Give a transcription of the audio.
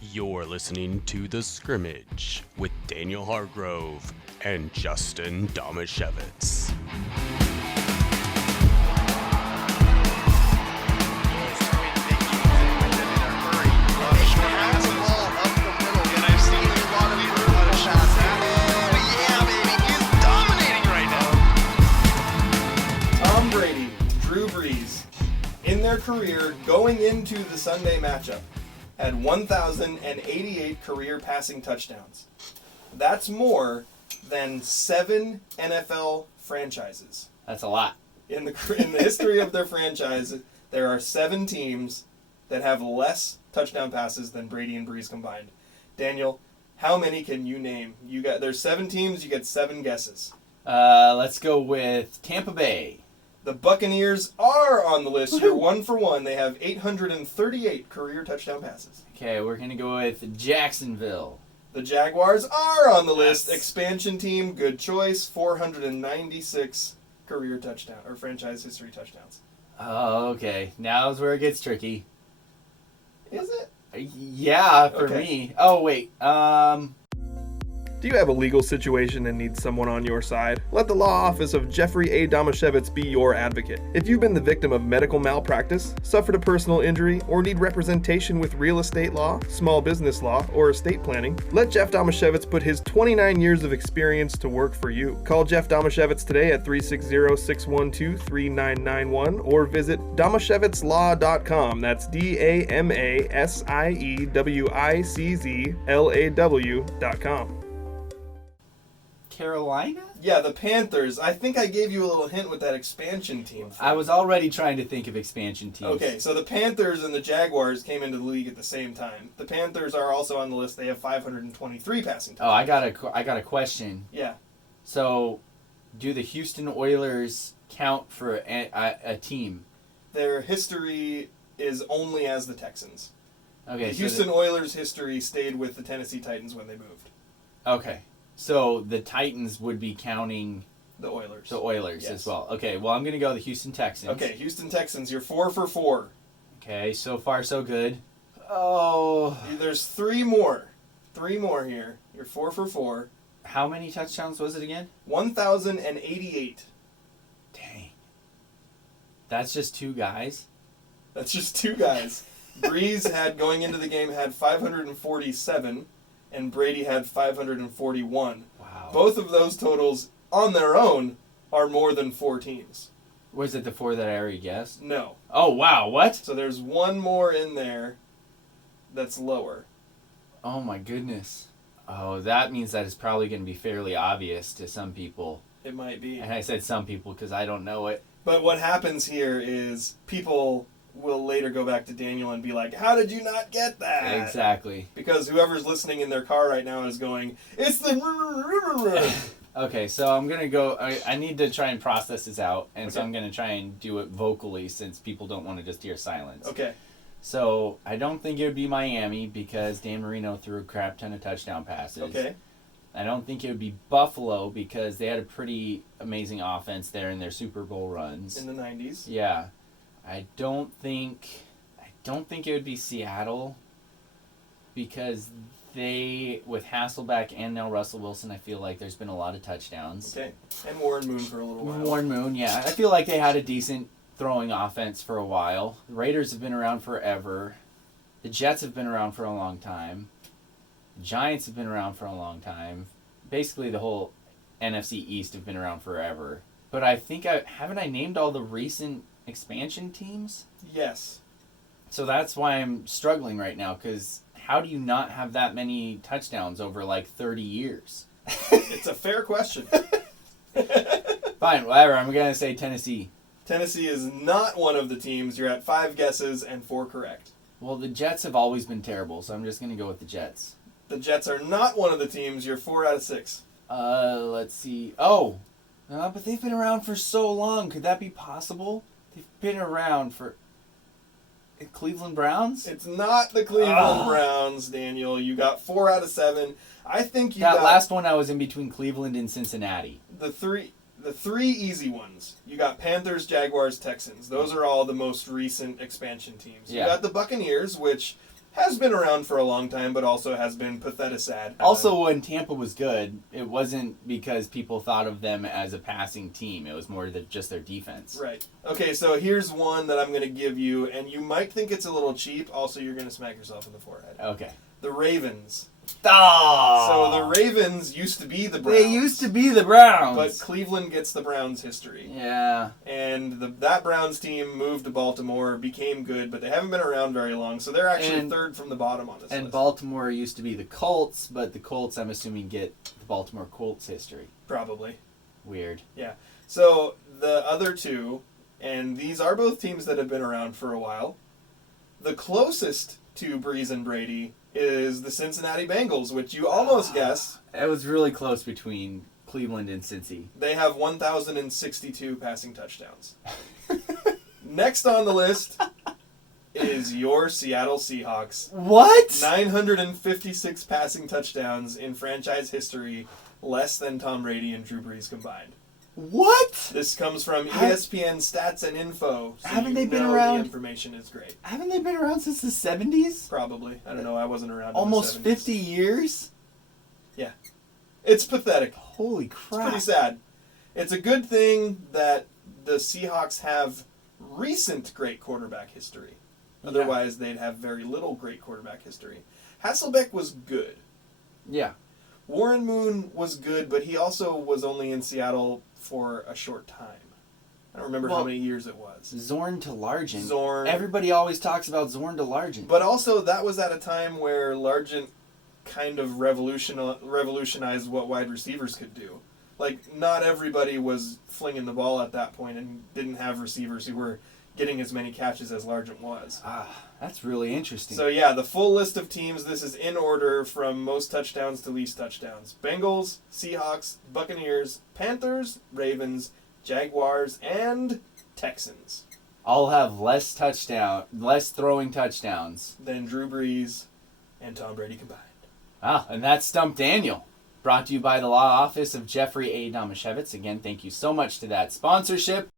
You're listening to The Scrimmage with Daniel Hargrove and Justin Damasiewicz. Brady, Brady+Brees, in their career going into the Sunday matchup, had 1,088 career passing touchdowns. That's more than 7 NFL franchises. That's a lot. In the history of their franchise, there are 7 teams that have less touchdown passes than Brady and Brees combined. Daniel, how many can you name? There's 7 teams, you get 7 guesses. Let's go with Tampa Bay. The Buccaneers are on the list. You're 1 for 1. They have 838 career touchdown passes. Okay, we're going to go with Jacksonville. The Jaguars are on the list. Yes. Expansion team, good choice. 496 career touchdown or franchise history touchdowns. Oh, okay. Now's where it gets tricky. Is it? Yeah, for Okay. me. Oh, wait. Do you have a legal situation and need someone on your side? Let the law office of Jeffrey A. Damasiewicz be your advocate. If you've been the victim of medical malpractice, suffered a personal injury, or need representation with real estate law, small business law, or estate planning, let Jeff Damasiewicz put his 29 years of experience to work for you. Call Jeff Damasiewicz today at 360-612-3991 or visit damasiewiczlaw.com. That's DAMASIEWICZLAW.com. Carolina? Yeah, the Panthers. I think I gave you a little hint with that expansion team. I was already trying to think of expansion teams. Okay, so the Panthers and the Jaguars came into the league at the same time. The Panthers are also on the list. They have 523 passing Oh, touchdowns. I got a question. Yeah. So, do the Houston Oilers count for a team? Their history is only as the Texans. Okay. The Houston Oilers' history stayed with the Tennessee Titans when they moved. Okay. So the Titans would be counting The Oilers. Yes. As well. Okay, well, I'm going to go the Houston Texans. Okay, Houston Texans, you're 4 for 4. Okay, so far so good. Oh. There's 3 more. 3 more here. You're 4 for 4. How many touchdowns was it again? 1,088. Dang. That's just 2 guys? That's just 2 guys. Brees going into the game, had 547, and Brady had 541. Wow. Both of those totals on their own are more than 4 teams. Was it the 4 that I already guessed? No. Oh, wow, what? So there's 1 more in there that's lower. Oh, my goodness. Oh, that means that it's probably going to be fairly obvious to some people. It might be. And I said some people because I don't know it. But what happens here is people will later go back to Daniel and be like, how did you not get that? Exactly. Because whoever's listening in their car right now is going, it's the... Okay, so I'm going to go... I need to try and process this out, and so Okay. I'm going to try and do it vocally since people don't want to just hear silence. Okay. So I don't think it would be Miami because Dan Marino threw a crap ton of touchdown passes. Okay. I don't think it would be Buffalo because they had a pretty amazing offense there in their Super Bowl runs. In the 90s. Yeah. I don't think it would be Seattle because they, with Hasselbeck and now Russell Wilson, I feel like there's been a lot of touchdowns. Okay. And Warren Moon for a little while. Warren Moon, yeah. I feel like they had a decent throwing offense for a while. The Raiders have been around forever. The Jets have been around for a long time. The Giants have been around for a long time. Basically, the whole NFC East have been around forever. But I think haven't I named all the recent expansion teams? Yes. So that's why I'm struggling right now, because how do you not have that many touchdowns over like 30 years? It's a fair question. Fine, whatever. I'm going to say Tennessee. Tennessee is not one of the teams. You're at 5 guesses and 4 correct. Well, the Jets have always been terrible, so I'm just going to go with the Jets. The Jets are not one of the teams. You're 4 out of 6. Let's see. Oh, but they've been around for so long. Could that be possible? They've been around for... Cleveland Browns? It's not the Cleveland Browns, Daniel. You got 4 out of 7. I think you got... That last one I was in between Cleveland and Cincinnati. The three easy ones. You got Panthers, Jaguars, Texans. Those are all the most recent expansion teams. Yeah. You got the Buccaneers, which has been around for a long time, but also has been pathetic-sad. Also, when Tampa was good, it wasn't because people thought of them as a passing team. It was more just their defense. Right. Okay, so here's one that I'm going to give you, and you might think it's a little cheap. Also, you're going to smack yourself in the forehead. Okay. The Ravens. Oh! So the Ravens used to be the Browns. They used to be the Browns. But Cleveland gets the Browns history. Yeah. And that Browns team moved to Baltimore, became good, but they haven't been around very long, so they're actually third from the bottom on this list. And Baltimore used to be the Colts, but the Colts, I'm assuming, get the Baltimore Colts history. Probably. Weird. Yeah. So the other two, and these are both teams that have been around for a while. The closest to Brees and Brady is the Cincinnati Bengals, which you almost guessed. It was really close between Cleveland and Cincy. They have 1,062 passing touchdowns. Next on the list is your Seattle Seahawks. What? 956 passing touchdowns in franchise history, less than Tom Brady and Drew Brees combined. What? This comes from ESPN Stats and Info. So haven't they been around? The information is great. Haven't they been around since the 70s? Probably. I don't know. I wasn't around. Almost in the 70s. 50 years? Yeah. It's pathetic. Holy crap. It's pretty sad. It's a good thing that the Seahawks have recent great quarterback history. Otherwise, they'd have very little great quarterback history. Hasselbeck was good. Yeah. Warren Moon was good, but he also was only in Seattle for a short time. I don't remember how many years it was. Zorn to Largent. Zorn. Everybody always talks about Zorn to Largent. But also, that was at a time where Largent kind of revolutionized what wide receivers could do. Like, not everybody was flinging the ball at that point and didn't have receivers who were getting as many catches as Largent was. That's really interesting. So yeah, the full list of teams, this is in order from most touchdowns to least touchdowns. Bengals, Seahawks, Buccaneers, Panthers, Ravens, Jaguars, and Texans. All have less throwing touchdowns Than Drew Brees and Tom Brady combined. And that's Stump Daniel. Brought to you by the law office of Jeffrey A. Damasiewicz. Again, thank you so much to that sponsorship.